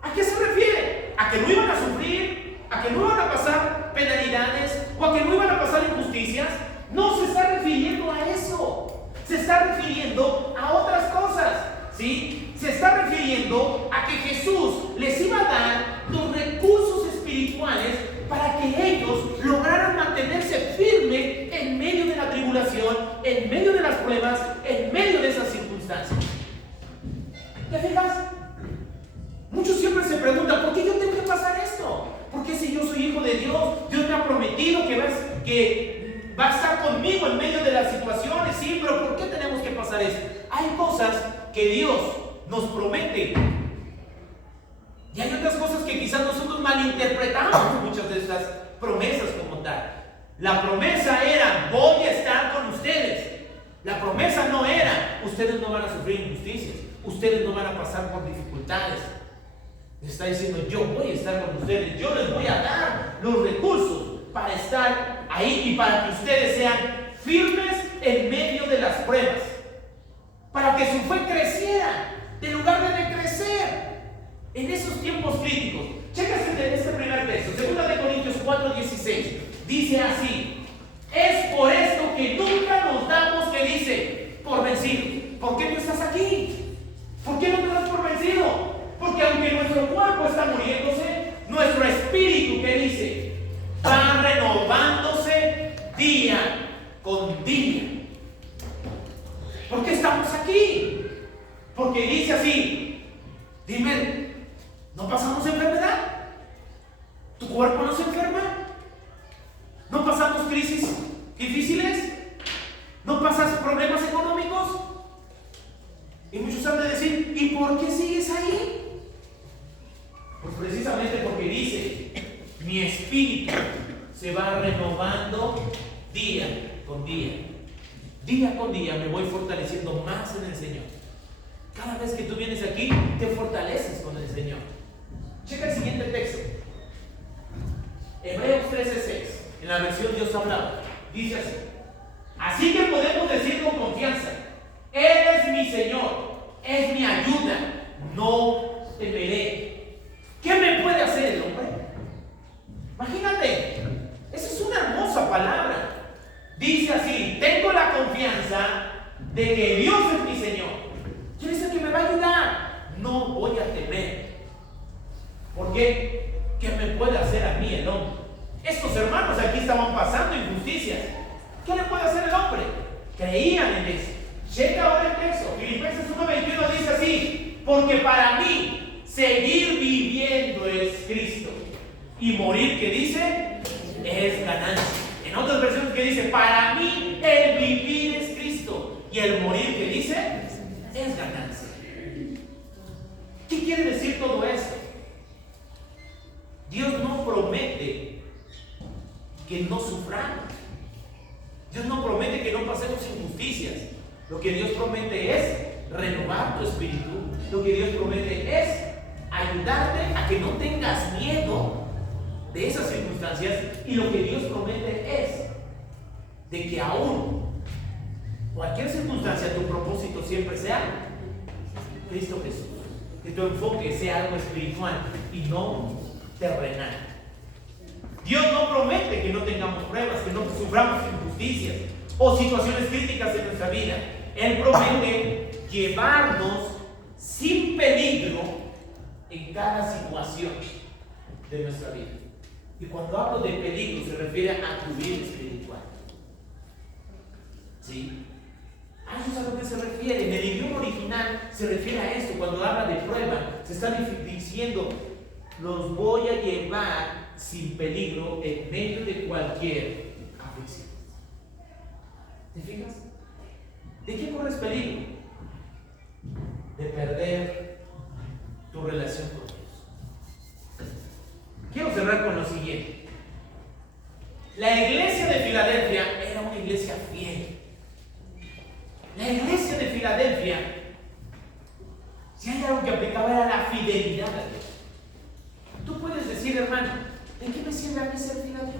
¿A qué se refiere? ¿A que no iban a sufrir? ¿A que no iban a pasar penalidades? ¿O a que no iban a pasar injusticias? No se está refiriendo a eso. Se está refiriendo a otras cosas, ¿sí? Se está refiriendo a que Jesús les iba a dar los recursos espirituales para que ellos lograran mantenerse firmes en medio de la tribulación, en medio de las pruebas, en medio de esas circunstancias. ¿Te fijas? Muchos siempre se preguntan, ¿por qué yo tengo que pasar esto? ¿Por qué si yo soy hijo de Dios? Dios me ha prometido que va a estar conmigo en medio de las situaciones. Sí, pero ¿por qué tenemos que pasar eso? Hay cosas que Dios nos promete. Y hay otras cosas que quizás nosotros malinterpretamos muchas de estas promesas como tal. La promesa era, voy a estar con ustedes. La promesa no era, ustedes no van a sufrir injusticias, ustedes no van a pasar por dificultades. Está diciendo, yo voy a estar con ustedes, yo les voy a dar los recursos para estar ahí y para que ustedes sean firmes en medio de las pruebas, para que su fe creciera en lugar de decrecer en esos tiempos críticos. Chécate este primer texto, 2 Corintios 4:16, dice así: es por esto que nunca nos damos, que dice, por vencidos. ¿Por qué no estás aquí? ¿Por qué no te das por vencido? Porque aunque nuestro cuerpo está muriéndose, nuestro espíritu, ¿qué dice? Va renovándose día con día. ¿Por qué estamos aquí? Porque dice así, dime, ¿no pasamos enfermedad? ¿Tu cuerpo no se enferma? ¿No pasamos crisis difíciles? ¿No pasas problemas económicos? Y muchos han de decir, ¿y por qué sigues ahí? Pues precisamente porque dice, mi espíritu se va renovando día con día. Día con día me voy fortaleciendo más en el Señor. Cada vez que tú vienes aquí, te fortaleces con el Señor. Checa el siguiente texto. Hebreos 13:6. En la versión Dios hablaba. Dice así. Así que podemos decir con confianza: Él es mi Señor, es mi ayuda, no temeré. ¿Qué me puede hacer el hombre? Imagínate, esa es una hermosa palabra. Dice así: tengo la confianza de que Dios es mi Señor. Quiere decir que me va a ayudar. No voy a temer. ¿Por qué? ¿Qué me puede hacer a mí el hombre? Estos hermanos aquí estaban pasando injusticias. ¿Qué le puede hacer el hombre? Creían en eso. Checa ahora el texto. Filipenses 1:21 dice así: porque para mí seguir viviendo es Cristo y morir, ¿qué dice? Es ganancia. En otras versiones que dice: para mí el vivir es Cristo y el morir, ¿qué dice? Es ganancia. ¿Qué quiere decir todo esto? Dios no promete que no suframos. Dios no promete que no pasemos injusticias. Lo que Dios promete es renovar tu espíritu. Lo que Dios promete es ayudarte a que no tengas miedo de esas circunstancias. Y lo que Dios promete es de que aún cualquier circunstancia, tu propósito siempre sea Cristo Jesús. Que tu enfoque sea algo espiritual y no terrenal. Dios no promete que no tengamos pruebas, que no suframos injusticias o situaciones críticas en nuestra vida. Él promete llevarnos sin peligro en cada situación de nuestra vida. Y cuando hablo de peligro se refiere a tu vida espiritual. ¿Sí? A eso es a lo que se refiere. En el idioma original se refiere a esto. Cuando habla de prueba, se está diciendo: los voy a llevar sin peligro en medio de cualquier aflicción. ¿Te fijas? ¿De qué corres peligro? De perder tu relación con Dios. Quiero cerrar con lo siguiente. La iglesia de Filadelfia era una iglesia fiel. La iglesia de Filadelfia, si hay algo que aplicaba, era la fidelidad a Dios. Tú puedes decir: hermano, ¿de qué me sirve a mí ser fiel a Dios?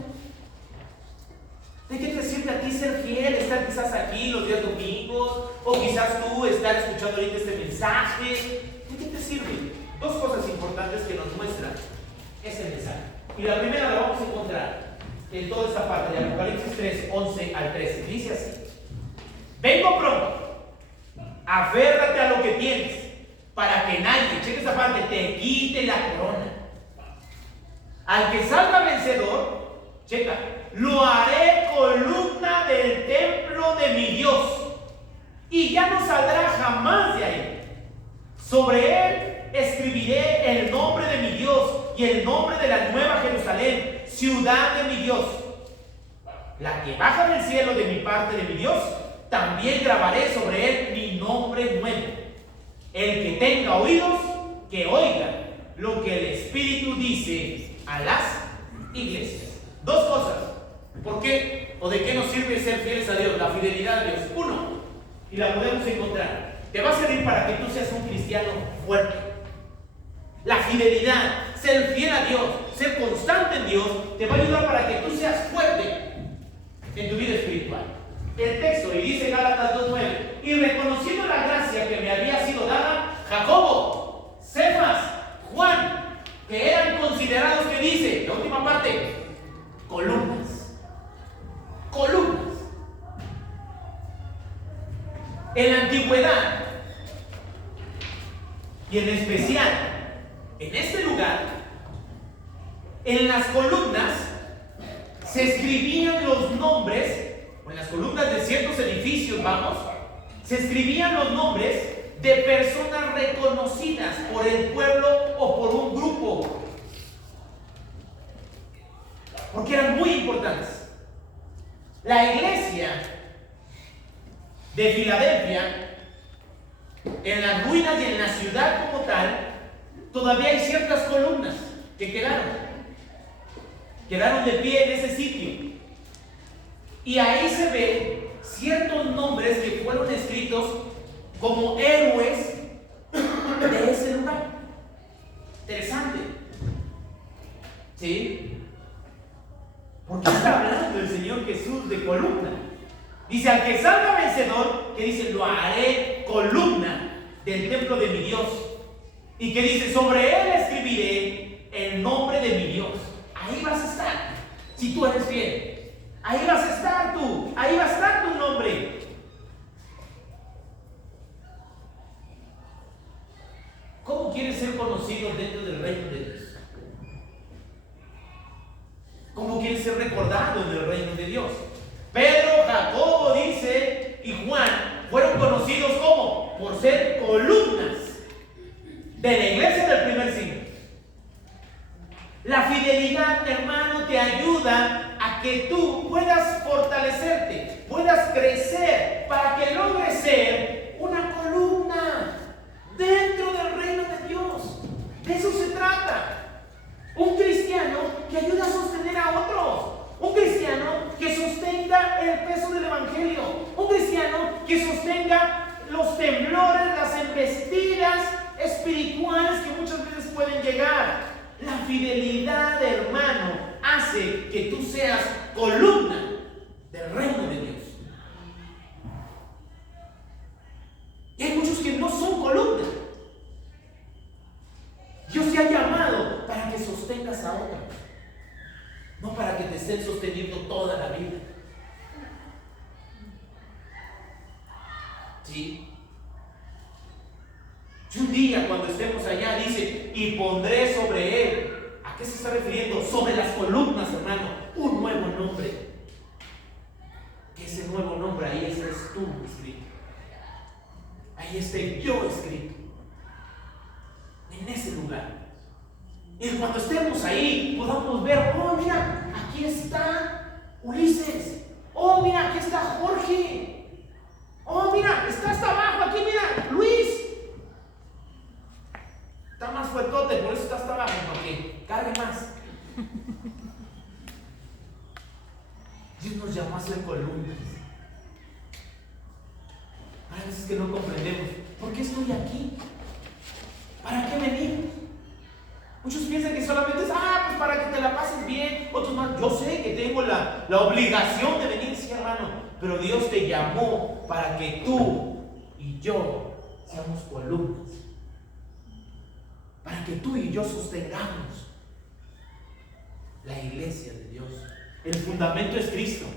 ¿De qué te sirve a ti ser fiel? Estar quizás aquí los días domingos, o quizás tú estar escuchando ahorita este mensaje. ¿De qué te sirve? Dos cosas importantes que nos muestran ese mensaje. Y la primera la vamos a encontrar en toda esta parte de Apocalipsis 3, 11 al 13. Dice así: vengo pronto, aférrate a lo que tienes, para que nadie, cheque esa parte, te quite la corona. Al que salga vencedor, checa, lo haré columna del templo de mi Dios, y ya no saldrá jamás de ahí. Sobre él escribiré el nombre de mi Dios y el nombre de la nueva Jerusalén, ciudad de mi Dios, la que baja del cielo de mi parte de mi Dios. También grabaré sobre él mi nombre nuevo. El que tenga oídos, que oiga lo que el Espíritu dice a las iglesias. Dos cosas. ¿Por qué o de qué nos sirve ser fieles a Dios? La fidelidad a Dios. Uno, y la podemos encontrar, te va a servir para que tú seas un cristiano fuerte. La fidelidad, ser fiel a Dios, ser constante en Dios, te va a ayudar para que tú seas fuerte en tu vida espiritual. El texto, y dice Gálatas 2:9: y reconociendo la gracia que me había sido dada, Jacobo, Cefas, Juan, que eran considerados, que dice, la última parte, columnas. Columnas. En la antigüedad, y en especial en este lugar, en las columnas se escribían los nombres, o en las columnas de ciertos edificios, se escribían los nombres de personas reconocidas por el pueblo o por un grupo, porque eran muy importantes. La iglesia de Filadelfia, en las ruinas y en la ciudad como tal, todavía hay ciertas columnas que quedaron de pie en ese sitio, y ahí se ven ciertos nombres que fueron escritos como héroes de ese lugar. Interesante. ¿Sí? ¿Por qué está hablando el Señor Jesús de columna? Dice, al que salga vencedor, que dice, lo haré columna del templo de mi Dios. Y que dice, sobre él escribiré el nombre de mi Dios. Ahí vas a estar, si tú eres fiel. Ahí vas a estar tú, ahí va a estar tu nombre. ¿Cómo quieres ser conocido dentro del reino de Dios? ¿Cómo quieres ser recordado en el reino de Dios? Pedro, Jacobo dice y Juan fueron conocidos como por ser columnas de la iglesia del primer siglo. La fidelidad, hermano, te ayuda a que tú puedas fortalecerte, puedas crecer para que logres ser una columna dentro del reino de Dios. De eso se trata. Un cristiano que ayuda a sostener a otros. Un cristiano que sostenga el peso del evangelio. Un cristiano que sostenga los temblores, las embestidas espirituales que muchas veces pueden llegar. La fidelidad, hermano, hace que tú seas columna del reino de Dios. Y hay muchos que no son columnas. Dios te ha llamado para que sostengas a otros, no para que te estén sosteniendo toda la vida. ¿Sí? Y un día cuando estemos allá dice, y pondré sobre él. ¿A qué se está refiriendo? Sobre las columnas, hermano, un nuevo nombre. Que ese nuevo nombre, ahí estés tú escrito. Ahí esté yo escrito. En ese lugar. Y cuando estemos ahí, podamos ver, oh, mira, aquí está Ulises. Oh, mira, aquí está Jorge. Oh, mira, está hasta abajo, aquí, mira, Luis. Está más fuertote, por eso está hasta abajo, porque cargue más. Dios nos llamó a ser columnas. Hay veces que no comprendemos, ¿por qué estoy aquí? ¿Para qué venimos? Muchos piensan que solamente es, pues para que te la pases bien. Otros más, yo sé que tengo la obligación de venir, sí, hermano, pero Dios te llamó para que tú y yo seamos columnas. Para que tú y yo sostengamos la iglesia de Dios. El fundamento es Cristo.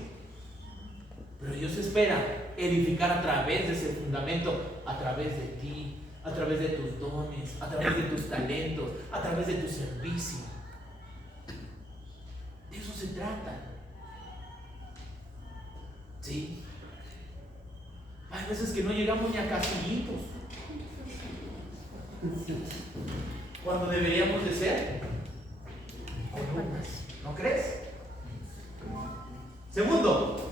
Pero Dios espera edificar a través de ese fundamento, a través de ti, a través de tus dones, a través de tus talentos, a través de tu servicio. De eso se trata. ¿Sí? Hay veces que no llegamos ni a casillitos, cuando deberíamos de ser columnas. ¿No crees? Segundo,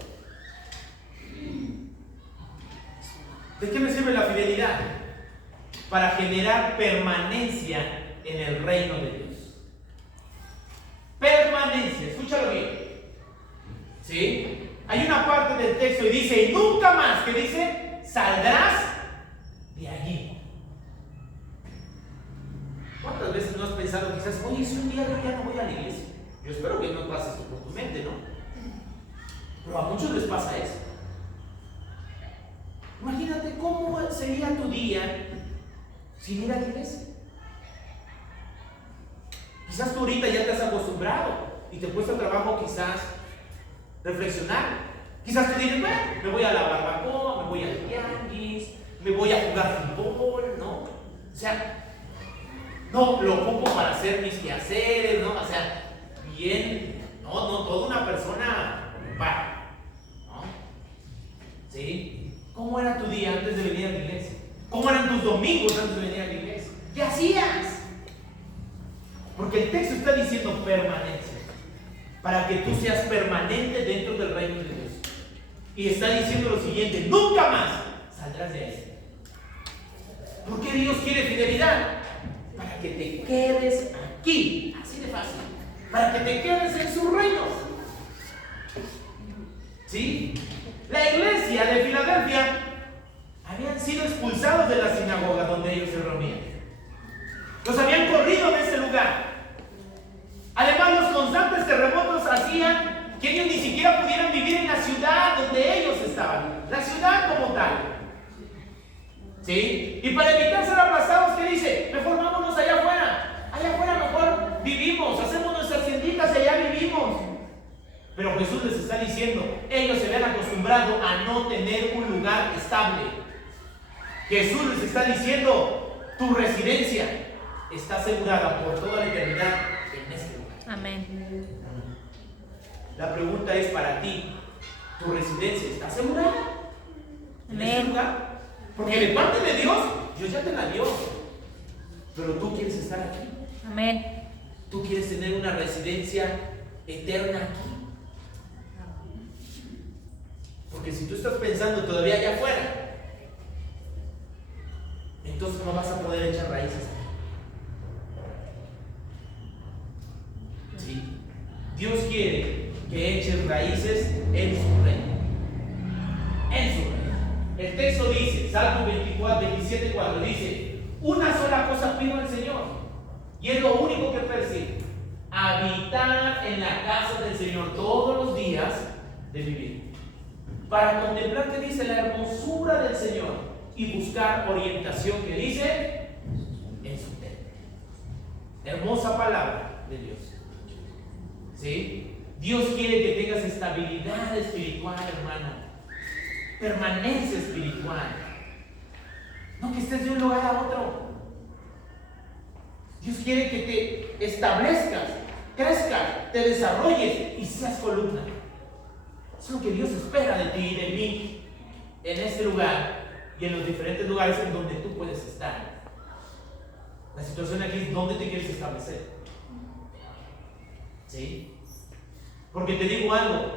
¿de qué me sirve la fidelidad? Para generar permanencia en el reino de Dios. Permanencia, escúchalo bien. ¿Sí? Hay una parte del texto y dice, y nunca más, que dice, saldrás de allí. ¿Cuántas veces no has pensado quizás, oye, si un día yo ya no voy a la iglesia? Yo espero que no pase eso por tu mente, ¿no? Pero a muchos les pasa eso. Imagínate cómo sería tu día sin ir a la iglesia. Quizás tú ahorita ya te has acostumbrado y te cuesta trabajo quizás reflexionar. Quizás tú dices, bueno, me voy a la barbacoa, me voy al tianguis, me voy a jugar fútbol, ¿no? O sea, no lo ocupo para hacer mis quehaceres, ¿no? O sea, bien, no, toda una persona ocupada, ¿no? ¿Sí? ¿Cómo era tu día antes de venir a la iglesia? ¿Cómo eran tus domingos antes de venir a la iglesia? ¿Qué hacías? Porque el texto está diciendo permanencia, para que tú seas permanente dentro del reino de Dios. Y está diciendo lo siguiente, nunca más saldrás de ahí. ¿Por qué Dios quiere fidelidad? Para que te quedes aquí, así de fácil, para que te quedes en su reino. ¿Sí? La iglesia de Filadelfia habían sido expulsados de la sinagoga donde ellos se reunían. Los habían corrido de ese lugar. Además los hacían que ellos ni siquiera pudieran vivir en la ciudad donde ellos estaban, la ciudad como tal. ¿Sí? Y para evitar ser aplastados, ¿qué dice? Mejor vámonos allá afuera. Allá afuera mejor vivimos, hacemos nuestras tienditas y allá vivimos. Pero Jesús les está diciendo, ellos se habían acostumbrado a no tener un lugar estable. Jesús les está diciendo, tu residencia está asegurada por toda la eternidad en este lugar. Amén. La pregunta es para ti, ¿tu residencia está asegurada en este lugar? Porque de parte de Dios ya te la dio. Pero tú quieres estar aquí. Amén. Tú quieres tener una residencia eterna aquí. Porque si tú estás pensando todavía allá afuera, entonces no vas a poder echar raíces. ¿Sí? Dios quiere que eches raíces en su reino. En su reino. El texto dice, Salmo 27:4 dice, una sola cosa pido al Señor, y es lo único que persigue, habitar en la casa del Señor todos los días de mi vida, para contemplar, que dice, la hermosura del Señor, y buscar orientación, que dice, en su templo. Hermosa palabra de Dios. ¿Sí? Dios quiere que tengas estabilidad espiritual, hermano. Permanencia espiritual. No que estés de un lugar a otro. Dios quiere que te establezcas, crezcas, te desarrolles y seas columna. Eso es lo que Dios espera de ti y de mí en este lugar y en los diferentes lugares en donde tú puedes estar. La situación aquí es dónde te quieres establecer. ¿Sí? Porque te digo algo,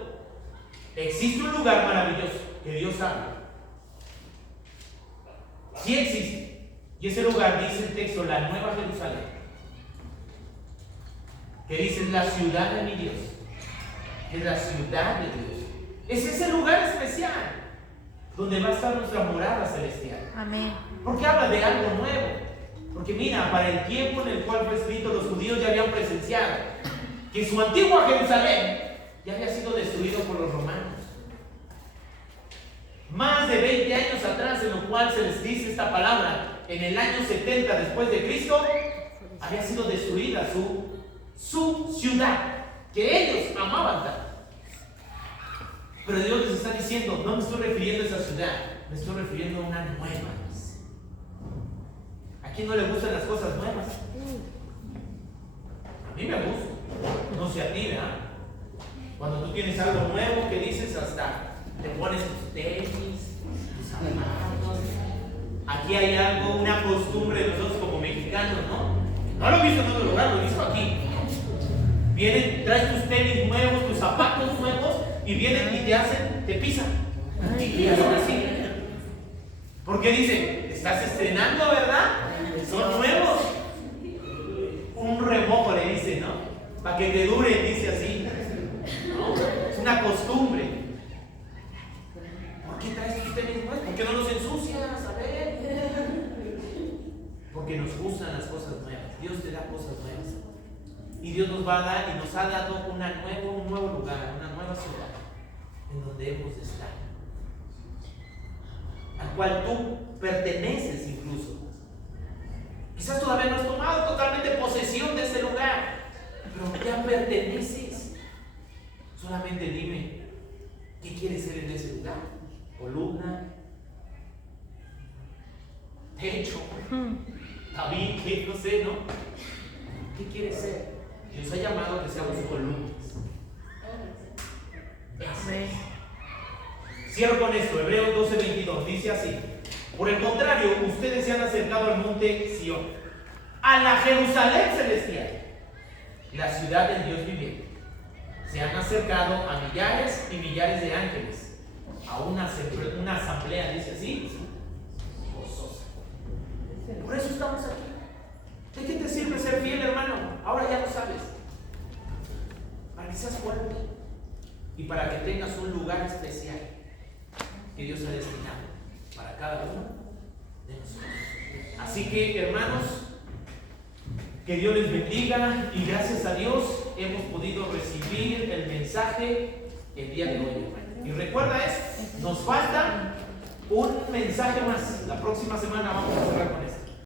existe un lugar maravilloso que Dios habla. Sí existe. Y ese lugar, dice el texto, la Nueva Jerusalén, que dice, la ciudad de mi Dios. Es la ciudad de Dios. Es ese lugar especial donde va a estar nuestra morada celestial. Amén. Porque habla de algo nuevo. Porque mira, para el tiempo en el cual fue escrito, los judíos ya habían presenciado que su antigua Jerusalén ya había sido destruido por los romanos. Más de 20 años atrás, en lo cual se les dice esta palabra, en el año 70 después de Cristo, había sido destruida su ciudad, que ellos amaban tanto. Pero Dios les está diciendo, no me estoy refiriendo a esa ciudad, me estoy refiriendo a una nueva. ¿A quién no le gustan las cosas nuevas? A mí me gusta, no sé a ti, ¿verdad? Cuando tú tienes algo nuevo que dices, hasta te pones tus tenis, tus zapatos. Aquí hay algo, una costumbre de nosotros como mexicanos, ¿no? No lo he visto en otro lugar, lo he visto aquí. Vienen, traes tus tenis nuevos, tus zapatos nuevos, y vienen y te pisan. Y hacen así. Porque dicen, estás estrenando, ¿verdad? Son nuevos. Un remojo le dicen, ¿no? Para que te dure, dice así. ¿No? Es una costumbre. ¿Por qué traes tus tenis nuevos? ¿Por qué no los ensucias? A ver. Porque nos gustan las cosas nuevas. Dios te da cosas nuevas. Y Dios nos va a dar y nos ha dado un nuevo lugar, una nueva ciudad en donde hemos de estar, al cual tú perteneces incluso. Quizás todavía no has tomado totalmente posesión de ese lugar, pero ya perteneces. Solamente dime, ¿qué quieres ser en ese lugar? Columna, techo, tabique, no sé, ¿no? ¿Qué quieres ser? Dios ha llamado a que seamos columnas. Cierro con esto. Hebreos 12:22 dice así: por el contrario, ustedes se han acercado al monte Sión, a la Jerusalén celestial, la ciudad del Dios viviente. Se han acercado a millares y millares de ángeles, a una asamblea, dice así, gozosa. Por eso estamos aquí. ¿De qué te sirve ser fiel, hermano? Ahora ya lo sabes. Para que seas fuerte y para que tengas un lugar especial que Dios ha destinado para cada uno de nosotros. Así que, hermanos, que Dios les bendiga y gracias a Dios hemos podido recibir el mensaje el día de hoy. Y recuerda nos falta un mensaje más. La próxima semana vamos a cerrar con esto.